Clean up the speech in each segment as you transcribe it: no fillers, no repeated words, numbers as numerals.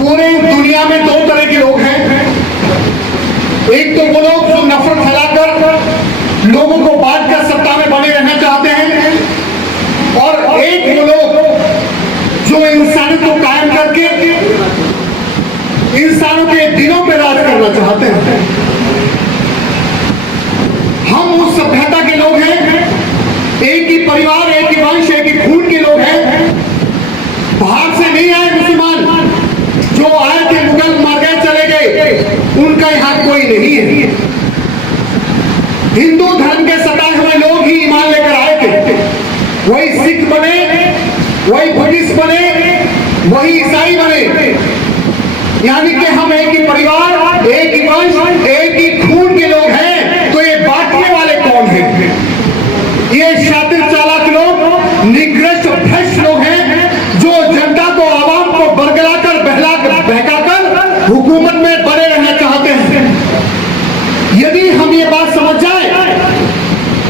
पूरे दुनिया में दो तरह के लोग हैं। एक तो वो लोग जो नफरत फैलाकर लोगों को बांटकर सत्ता में बने रहना चाहते हैं, और एक वो लोग जो इंसानियत को कायम करके इंसानों के दिलों पे राज करना चाहते हैं। हम उस सभ्यता के लोग हैं, एक ही परिवार, एक ही वंश, एक ही खून के लोग हैं। बाहर से नहीं आए मुसलमान, जो आए थे मुगल मर गए चले गए, उनका यहां कोई नहीं है। हिंदू धर्म के सताए हुए लोग ही ईमान लेकर आए थे। वही सिख बने, वही बुद्धिस्ट बने, वही ईसाई बने। यानी कि हम एक ही परिवार, एक ही वंश, एक ही खून के लोग हैं। तो ये बांटने वाले कौन हैं? ये शातिर चालाक लोग, निकृष्ट भ्रष्ट लोग हैं, जो जनता को, आवाम को बरगलाकर बहकाकर हुकूमत में बने रहना चाहते हैं। यदि हम ये बात समझ जाए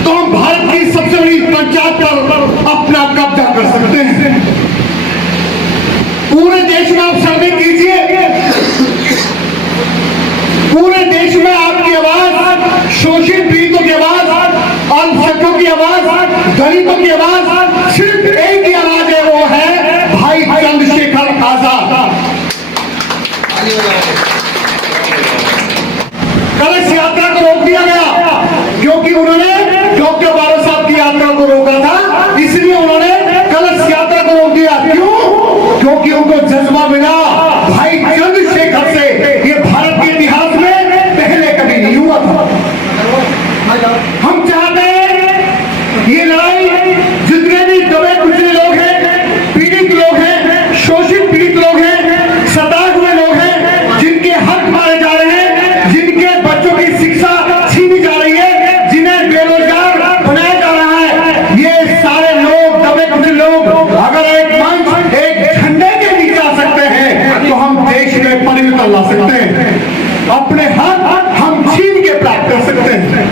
तो हम भारत की सबसे बड़ी पंचायत पर अपना कब्जा कर सकते हैं। पूरे देश में आप सर्वे कीजिए, पूरे देश में आपकी आवाज, शोषित पीड़ितों की आवाज, अल्पसंख्यकों की आवाज, गरीबों की आवाज, सिर्फ एक ही आवाज है, वो है भाई चंद्रशेखर आजाद। कलश यात्रा को रोक दिया गया क्योंकि उन्होंने डॉक्टर बाबा साहब की यात्रा को रोका था, इसलिए उन्होंने कलश यात्रा को रोक दिया। क्यों? क्योंकि उनको जज्बा मिला भाई चंद्रशेखर से। ये भारत के इतिहास में पहले कभी नहीं हुआ था। हम चाहते हैं ये लड़ाई, जितने भी दबे कुचले लोग हैं, पीड़ित लोग हैं, शोषित पीड़ित लोग हैं, सताए हुए लोग हैं, जिनके हक मारे जा रहे हैं, जिनके बच्चों की शिक्षा छीनी जा रही है, जिन्हें बेरोजगार बनाया जा रहा है, ये सारे लोग, दबे कुचले लोग अगर एक मंच, एक झंडे के नीचे आ सकते हैं तो हम देश में परिवर्तन ला सकते हैं। अपने हक हम छीन के प्राप्त कर सकते हैं।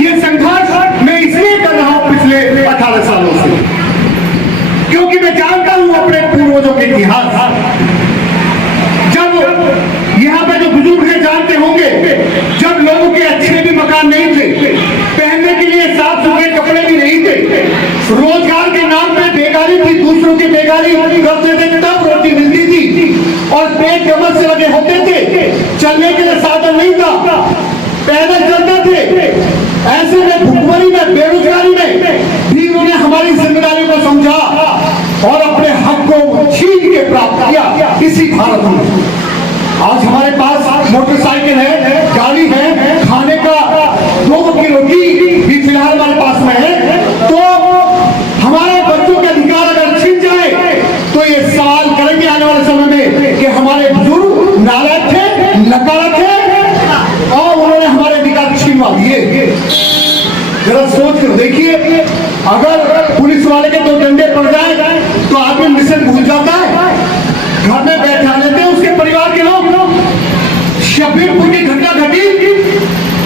ये संघर्ष मैं इसलिए कर रहा हूं पिछले 18 सालों से, क्योंकि मैं जानता हूं अपने पूर्वजों के इतिहास। जब यहां पे जो बुजुर्ग हैं जानते होंगे, जब लोगों के अच्छे भी मकान नहीं थे, पहनने के लिए साफ सुथरे कपड़े भी नहीं थे, रोजगार के नाम पे बेगारी थी, दूसरों की बेगारी करते थे, तब रोटी मिलती थी और पेट कमर से लगे होते थे, चलने के लिए साधन नहीं था, पैदल चलते थे। ऐसे में भुखमरी में, बेरोजगारी में भी उन्होंने हमारी जिम्मेदारी को समझा और अपने हक को छीन के प्राप्त किया इसी भारत में। आज हमारे पास मोटरसाइकिल है, गाड़ी है, खाने का 2 वक्त की रोटी भी फिलहाल हमारे पास में है। तो हमारे बच्चों के अधिकार अगर छिन जाए तो ये सवाल करेंगे आने वाले समय में कि हमारे बुजुर्ग नालायक थे, नकारा थे और उन्होंने हमारे अधिकार छीनवा दिए। जरा सोच कर देखिए, अगर पुलिस वाले के 2 डंडे पड़ जाए तो आदमी मिशन भूल जाता है, घर में बैठा लेते हैं उसके परिवार के लोग। शबीरपुर की घटना घटी,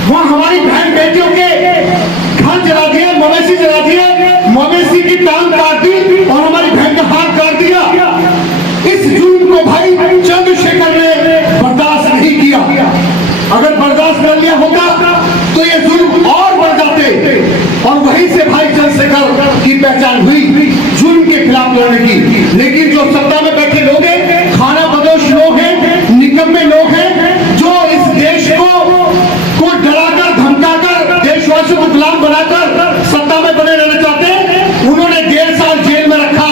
वहां हमारी बहन बेटियों के घर जला दिए, मवेशी जला दिए, मवेशी की टांग काट दी और हमारी बहन का हाथ काट दिया। इस जुल्म को भाई चंद्रशेखर ने बर्दाश्त नहीं किया। अगर बर्दाश्त कर लिया होता तो ये जुल्म और बढ़ जाते, और वहीं से भाई चंद्रशेखर की पहचान हुई जुल्म के खिलाफ लड़ने की। लेकिन जो सत्ता में बैठे लोग हैं, खाना बदोश लोग हैं, निकम्मे लोग हैं, जो इस देश को डराकर धमकाकर देशवासियों को गुलाम बनाकर सत्ता में बने रहना चाहते हैं, उन्होंने 1.5 साल जेल में रखा।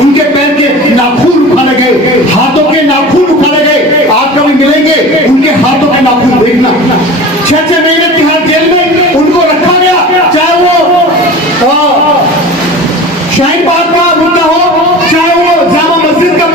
उनके पैर के नाखून उखाड़े गए, हाथों के नाखून उखाड़े गए। आप कभी मिलेंगे उनके हाथों के नाखून देखना। 6-6 महीने तिहाड़ जेल में उनको रखा गया, चाहे वो शाहीन बाग का मुद्दा हो, चाहे वो जामा मस्जिद का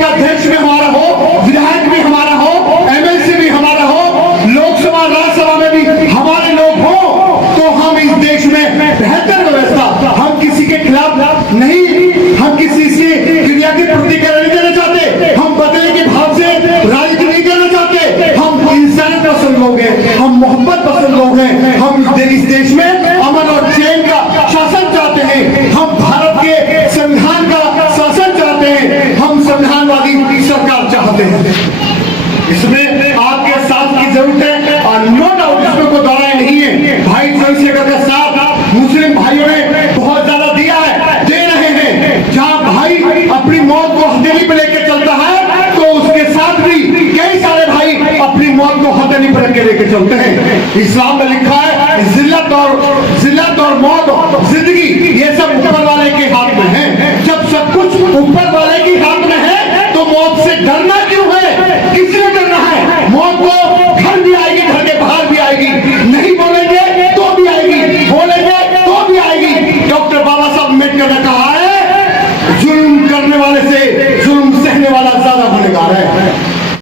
का अध्यक्ष भी हमारा हो, विधायक भी हमारा हो, एमएलसी भी हमारा हो, लोकसभा राज्यसभा में भी हमारे लोग हो, तो हम इस देश में बेहतर व्यवस्था, हम किसी के खिलाफ नहीं, हम किसी से क्रिया की प्रतिक्रिया नहीं देना चाहते, हम बदले के भाव से राजनीति नहीं करना चाहते, हम इंसान पसंद लोग हैं, हम मोहब्बत पसंद लोग हैं, हम इस देश में अमन और चैन का शासन चाहते हैं, हम भारत के संविधान का शासन चाहते हैं, हम संविधानवादी सरकार चाहते हैं। इसमें आपके साथ की जरूरत है और नो डाउट इसमें कोई दौराई नहीं है। भाई चंद्रशेखर का साथ मुस्लिम भाइयों ने बहुत ज्यादा दिया है, दे रहे हैं। जहां भाई अपनी मौत को हथेली पे लेके चलता है तो उसके साथ भी कई सारे भाई अपनी मौत को हथेली पे लेके चलते हैं। इस्लाम में लिखा है जिल्लत और मौत, जिंदगी ये सब ऊपर वाले के हाथ में है। जब सब कुछ ऊपर वाले के हाथ में है तो मौत से डरना क्यों है? किसने डरना है? मौत को घर भी आई